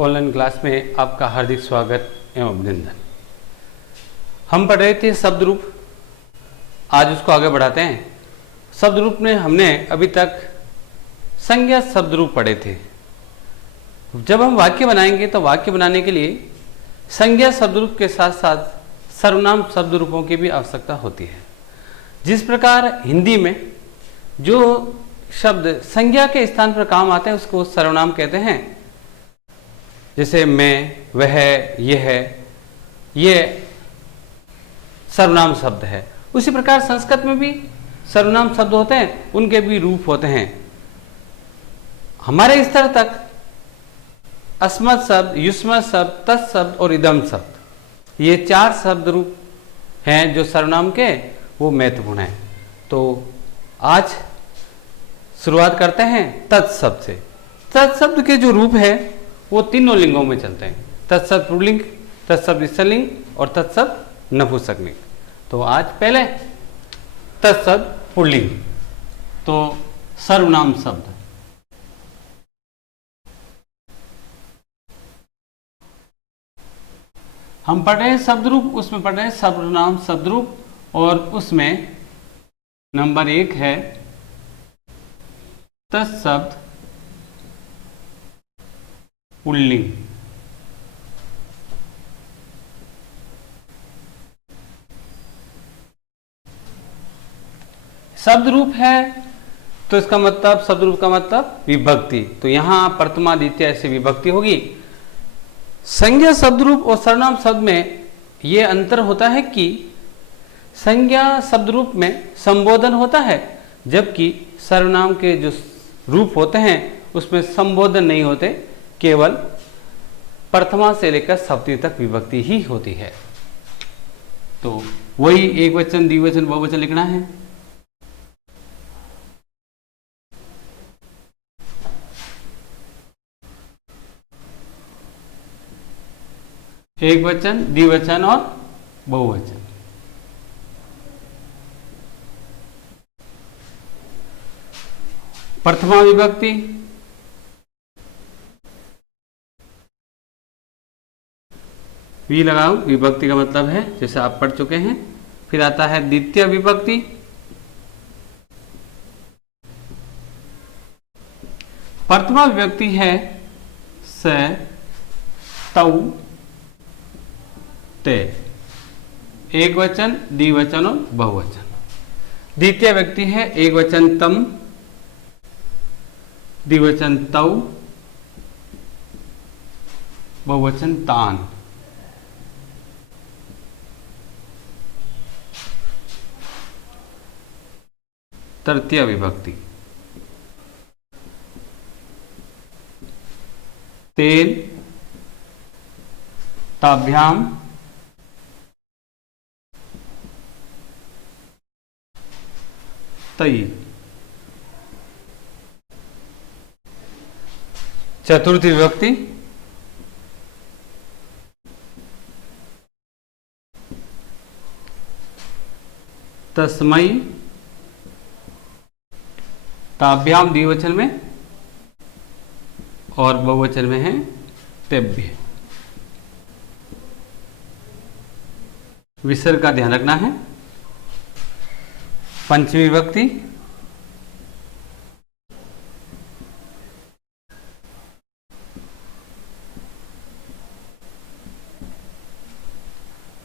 Online class में आपका हार्दिक स्वागत एवं अभिनंदन। हम पढ़ रहे थे शब्द रूप, आज उसको आगे बढ़ाते हैं। शब्द रूप में हमने अभी तक संज्ञा शब्द रूप पढ़े थे। जब हम वाक्य बनाएंगे तो वाक्य बनाने के लिए संज्ञा शब्द रूप के साथ साथ सर्वनाम शब्द रूपों की भी आवश्यकता होती है। जिस प्रकार हिंदी में जो शब्द संज्ञा के स्थान पर काम आते हैं उसको सर्वनाम कहते हैं, जैसे मैं, वह, ये सर्वनाम शब्द है। उसी प्रकार संस्कृत में भी सर्वनाम शब्द होते हैं, उनके भी रूप होते हैं। हमारे स्तर तक अस्मत् शब्द, युष्मत् शब्द, तत्शब्द और इदम शब्द, ये 4 शब्द रूप हैं जो सर्वनाम के वो महत्वपूर्ण हैं। तो आज शुरुआत करते हैं तत्शब्द से। तत्शब्द के जो रूप है वो तीनों लिंगों में चलते हैं, तत्शब्द पुल्लिंग, तत्शब्द स्त्रीलिंग और तत्शब्द नपुंसकलिंग। तो आज पहले तत्शब्द पुल्लिंग, तो सर्वनाम शब्द। हम पढ़ रहे हैं शब्द रूप, उसमें पढ़ रहे हैं सर्वनाम शब्द रूप, और उसमें नंबर 1 है तत्शब्द पुल्लिंग। शब्द रूप है तो इसका मतलब, शब्द रूप का मतलब विभक्ति। तो यहां प्रथमा द्वितीय ऐसी विभक्ति होगी। संज्ञा शब्द रूप और सर्वनाम शब्द में यह अंतर होता है कि संज्ञा शब्द रूप में संबोधन होता है, जबकि सर्वनाम के जो रूप होते हैं उसमें संबोधन नहीं होते, केवल प्रथमा से लेकर सप्तमी तक विभक्ति ही होती है। तो वही एक वचन, द्विवचन, बहुवचन लिखना है। एक वचन, द्विवचन और बहुवचन। प्रथमा विभक्ति, वी लगाओ, विभक्ति का मतलब है, जैसे आप पढ़ चुके हैं। फिर आता है द्वितीय विभक्ति, प्रथमा विभक्ति है स, तौ, ते, एक वचन, द्विवचन और बहुवचन। द्वितीय व्यक्ति है एक वचन तम, द्विवचन तौ, बहुवचन तान। तृतीय विभक्ति तेन, ताभ्याम, तई। चतुर्थी विभक्ति तस्मै, ताभ्याम द्विवचन में और बहुवचन में है तेभ्य। विसर्ग का ध्यान रखना है। पंचमी विभक्ति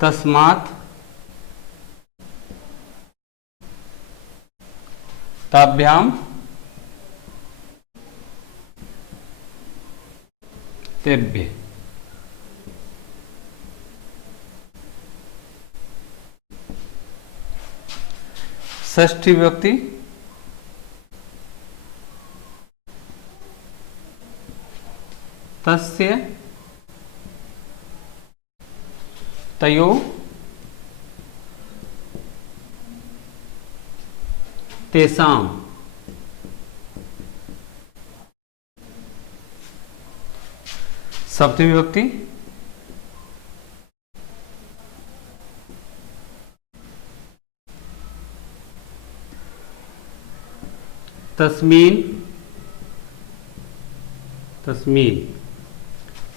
तस्मात्, ताभ्याम, तेभ्य। षष्ठी विभक्ति तस्य, तयो, तेषाम। सप्तमी विभक्ति तस्मीन, तस्मीन।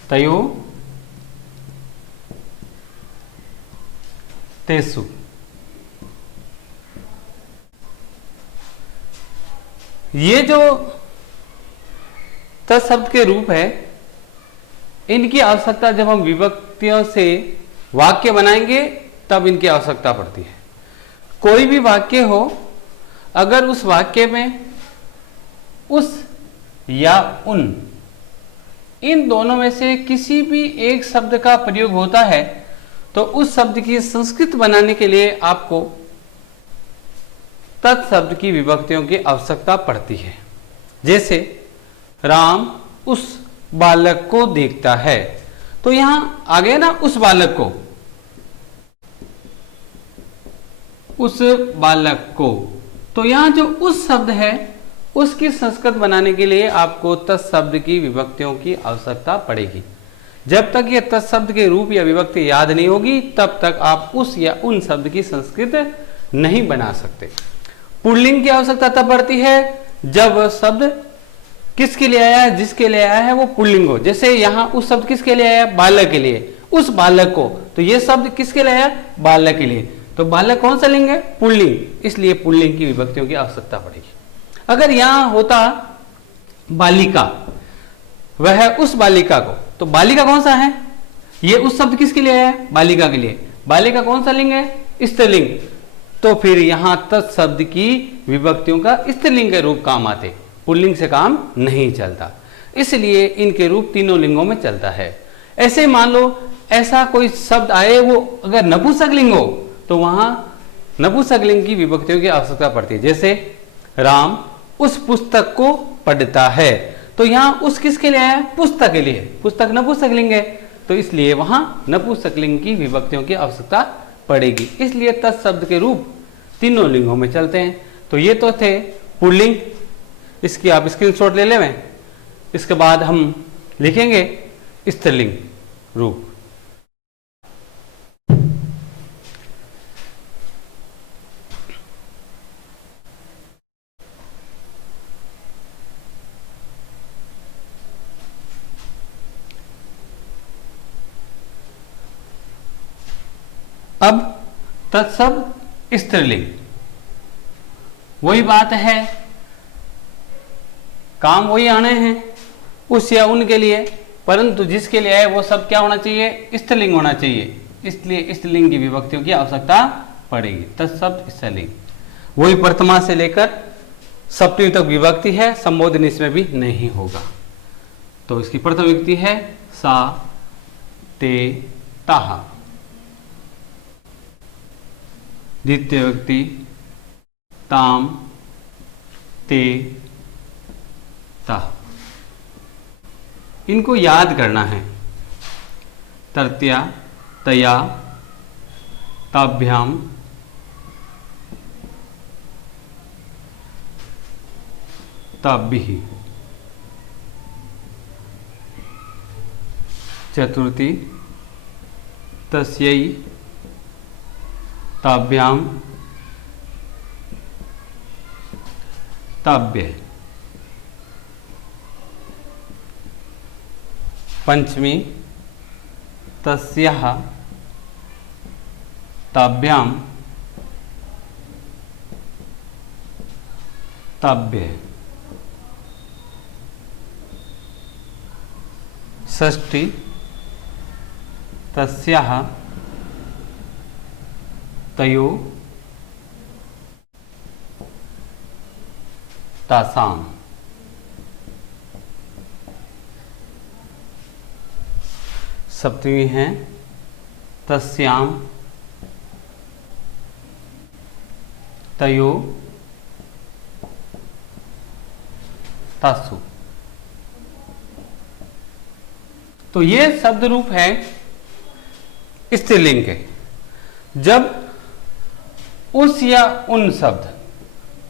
तयो तेसु। ये जो तत्शब्द के रूप है, इनकी आवश्यकता जब हम विभक्तियों से वाक्य बनाएंगे तब इनकी आवश्यकता पड़ती है। कोई भी वाक्य हो, अगर उस वाक्य में उस या उन, इन दोनों में से किसी भी एक शब्द का प्रयोग होता है तो उस शब्द की संस्कृत बनाने के लिए आपको तत्शब्द की विभक्तियों की आवश्यकता पड़ती है। जैसे राम उस बालक को देखता है, तो यहां आ गया ना उस बालक को, उस बालक को, तो यहां जो उस शब्द है उसकी संस्कृत बनाने के लिए आपको तत्शब्द की विभक्तियों की आवश्यकता पड़ेगी। जब तक ये तत्शब्द के रूप या विभक्ति याद नहीं होगी तब तक आप उस या उन शब्द की संस्कृत नहीं बना सकते। पुल्लिंग की आवश्यकता तब पड़ती है जब शब्द किसके लिए आया है, जिसके लिए आया है वो पुल्लिंग हो। जैसे यहां उस शब्द किसके लिए आया, बालक के लिए, उस बालक को, तो ये शब्द किसके लिए आया, बालक के लिए, तो बालक कौन सा लिंग है, पुल्लिंग, इसलिए पुल्लिंग की विभक्तियों की आवश्यकता पड़ेगी। अगर यहां होता बालिका, वह उस बालिका को, तो बालिका कौन सा है, ये उस शब्द किसके लिए है, बालिका के लिए, बालिका कौन सा लिंग है, स्त्रीलिंग, तो फिर यहां तत्शब्द की विभक्तियों का स्त्रीलिंग के रूप काम आते, पुल्लिंग से काम नहीं चलता, इसलिए इनके रूप तीनों लिंगों में चलता है। ऐसे मान लो ऐसा कोई शब्द आए वो अगर नपुंसक लिंग हो तो वहां नपुंसक लिंग की विभक्तियों की आवश्यकता पड़ती है। जैसे राम उस पुस्तक को पढ़ता है, तो यहां उस किसके लिए है, पुस्तक के लिए, पुस्तक नपुंसक लिंग है, तो इसलिए वहां नपुंसक लिंग की विभक्तियों की आवश्यकता पड़ेगी। इसलिए तत्शब्द के रूप तीनों लिंगों में चलते हैं। तो ये तो थे पुल्लिंग, इसकी आप स्क्रीनशॉट ले लें। इसके बाद हम लिखेंगे स्त्रीलिंग रूप। अब तत्शब्द स्त्रीलिंग, वही बात है, काम वही आने हैं उस या उनके लिए, परंतु जिसके लिए है वो सब क्या होना चाहिए, स्त्रीलिंग होना चाहिए, इसलिए स्त्रीलिंग की विभक्तियों की आवश्यकता पड़ेगी। तत्शब्द स्त्रीलिंग, वही प्रथमा से लेकर सप्तमी तक विभक्ति है, संबोधन इसमें भी नहीं होगा। तो इसकी प्रथम विभक्ति है सा ते ताहा, द्वितीय व्यक्ति ताम ते ता, इनको याद करना है। तृतीया तया ताभ्याम ताभ्भिः, चतुर्थी तस्यै ताभ्याम ताभ्यः, पंचमी तस्याः ताभ्याम ताभ्यः, षष्ठी तस्याः तयो तासाम, सप्तमी है तस्याम तयो तासु। तो ये शब्द रूप है स्त्रीलिंग के। जब उस या उन शब्द,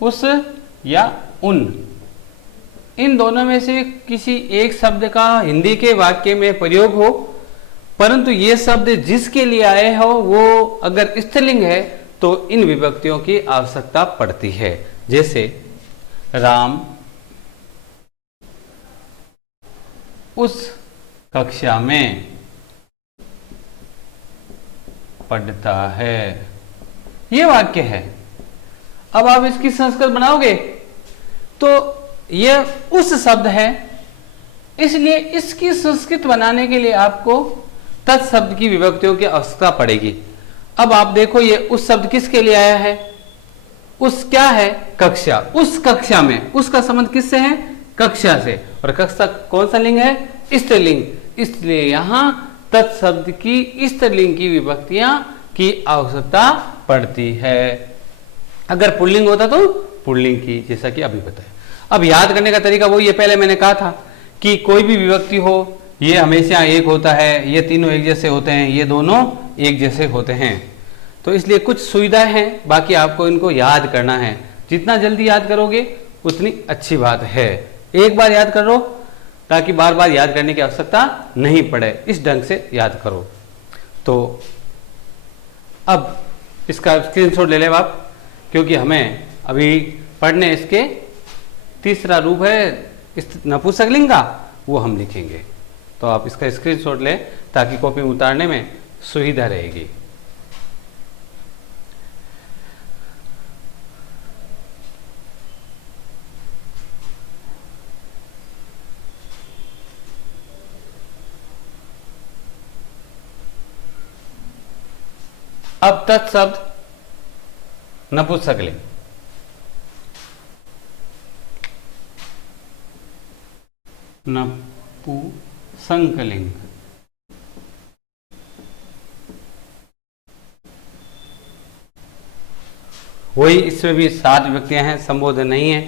उस या उन, इन दोनों में से किसी एक शब्द का हिंदी के वाक्य में प्रयोग हो, परंतु ये शब्द जिसके लिए आए हो वो अगर स्त्रीलिंग है तो इन विभक्तियों की आवश्यकता पड़ती है। जैसे राम उस कक्षा में पढ़ता है। ये वाक्य है। अब आप इसकी संस्कृत बनाओगे तो यह उस शब्द है, इसलिए इसकी संस्कृत बनाने के लिए आपको तत्शब्द की विभक्तियों की आवश्यकता पड़ेगी। अब आप देखो ये उस शब्द किसके लिए आया है? उस क्या है? कक्षा। उस कक्षा में, उसका संबंध किससे है? कक्षा से। और कक्षा कौन सा लिंग है? स्त्रीलिंग। इसलिए यहां तत्शब्द की स्त्रीलिंग की विभक्तियां की आवश्यकता पड़ती है। अगर पुल्लिंग होता तो पुल्लिंग की, जैसा कि अभी बताया। अब याद करने का तरीका वही है, पहले मैंने कहा था कि कोई भी विभक्ति हो ये हमेशा एक होता है, ये तीनों एक जैसे होते हैं, ये दोनों एक जैसे होते हैं। तो इसलिए कुछ सुविधाएं हैं, बाकी आपको इनको याद करना है। जितना जल्दी याद करोगे उतनी अच्छी बात है। एक बार याद कर लो ताकि बार बार याद करने की आवश्यकता नहीं पड़े। इस ढंग से याद करो। तो अब इसका स्क्रीनशॉट ले लें आप, क्योंकि हमें अभी पढ़ने इसके तीसरा रूप है इस नपुंसकलिंग का, वो हम लिखेंगे। तो आप इसका स्क्रीनशॉट लें ताकि कॉपी में उतारने में सुविधा रहेगी। अब तत्शब्द नपुंसकलिंग। नपुंसकलिंग वही, इसमें भी 7 विभक्तियां हैं, संबोधन नहीं है।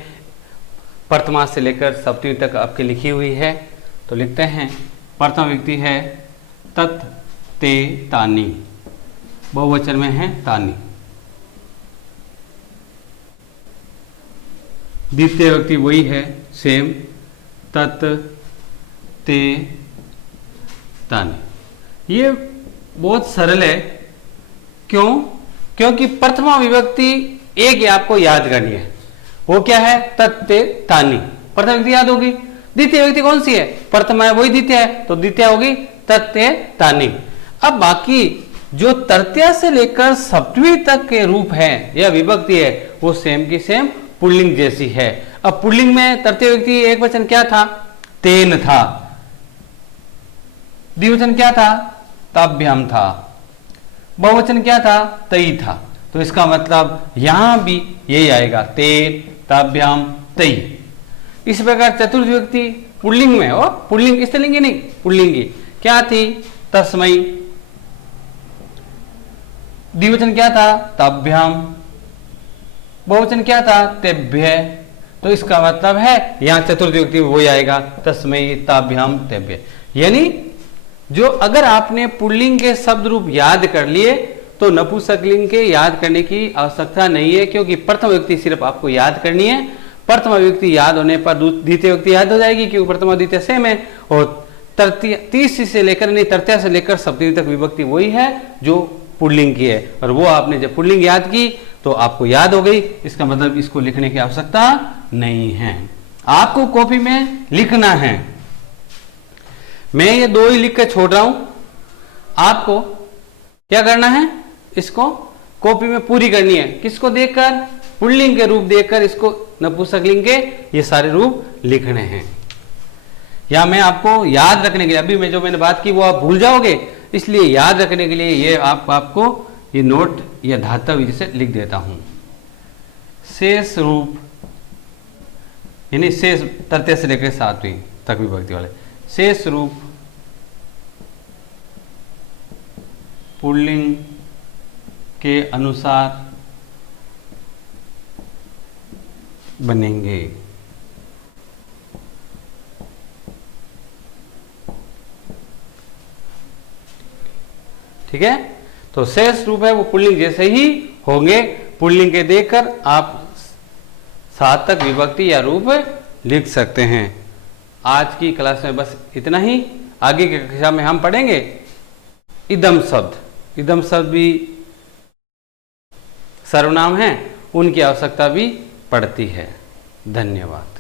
प्रथमा से लेकर सप्तमी तक आपकी लिखी हुई है। तो लिखते हैं, प्रथम विभक्ति है तत् ते तानि, बहुवचन में है तानि। द्वितीय विभक्ति वही है, सेम, तत् ते तानि। ये बहुत सरल है। क्यों? क्योंकि प्रथमा विभक्ति एक ही आपको याद करनी है। वो क्या है? तत् ते तानि। प्रथम विभक्ति याद होगी। द्वितीय विभक्ति कौन सी है? प्रथमा है, वही द्वितीय है, तो द्वितीय होगी तत् ते तानि। अब बाकी जो तृतीया से लेकर सप्तमी तक के रूप हैं, यह विभक्ति है, वो सेम की सेम पुल्लिंग जैसी है। अब पुल्लिंग में तृतीय विभक्ति एक वचन क्या था? तेन था। द्विवचन क्या था? ताभ्याम था। बहुवचन क्या था? तई था। तो इसका मतलब यहां भी यही आएगा, तेन ताभ्याम तई। इस प्रकार चतुर्थ विभक्ति पुल्लिंग में हो, पुल्लिंग स्त्रीलिंग नहीं, पुल्लिंगी क्या थी? तस्मै। द्विवचन क्या था? ताभ्याम। बहुवचन क्या था? तेभ्य। तो इसका मतलब है यहां चतुर्थ विभक्ति वही आएगा, तस्मै ताभ्याम तेभ्य। यानी जो अगर आपने पुल्लिंग के शब्द रूप याद कर लिए तो नपुंसकलिंग के याद करने की आवश्यकता नहीं है, क्योंकि प्रथम विभक्ति सिर्फ आपको याद करनी है। प्रथम विभक्ति याद होने पर द्वितीय विभक्ति याद हो जाएगी, क्योंकि प्रथम और द्वितीय सेम है। और तीसरी से लेकर नहीं, तृतीया से लेकर सप्तमी तक विभक्ति वही है जो पुल्लिंग की है। और वो आपने जब पुल्लिंग याद की तो आपको याद हो गई। इसका मतलब इसको लिखने की आवश्यकता नहीं है। आपको कॉपी में लिखना है। मैं ये 2 ही लिख के छोड़ रहा हूं। आपको क्या करना है? इसको कॉपी में पूरी करनी है। किसको देखकर? पुल्लिंग के रूप देखकर इसको नपुंसकलिंग के ये सारे रूप लिखने हैं। या मैं आपको याद रखने के लिए, अभी मैं जो मैंने बात की वो आप भूल जाओगे, इसलिए याद रखने के लिए ये आपको ये नोट या धातव जैसे लिख देता हूं। शेष रूप यानी शेष तृतीय से लेकर 7वीं तक विभक्ति वाले शेष रूप पुल्लिंग के अनुसार बनेंगे। ठीक है? तो शेष रूप है वो पुल्लिंग जैसे ही होंगे। पुल्लिंग के देखकर आप 7 तक विभक्ति या रूप लिख सकते हैं। आज की क्लास में बस इतना ही। आगे की कक्षा में हम पढ़ेंगे इदम शब्द। इदम शब्द भी सर्वनाम है, उनकी आवश्यकता भी पड़ती है। धन्यवाद।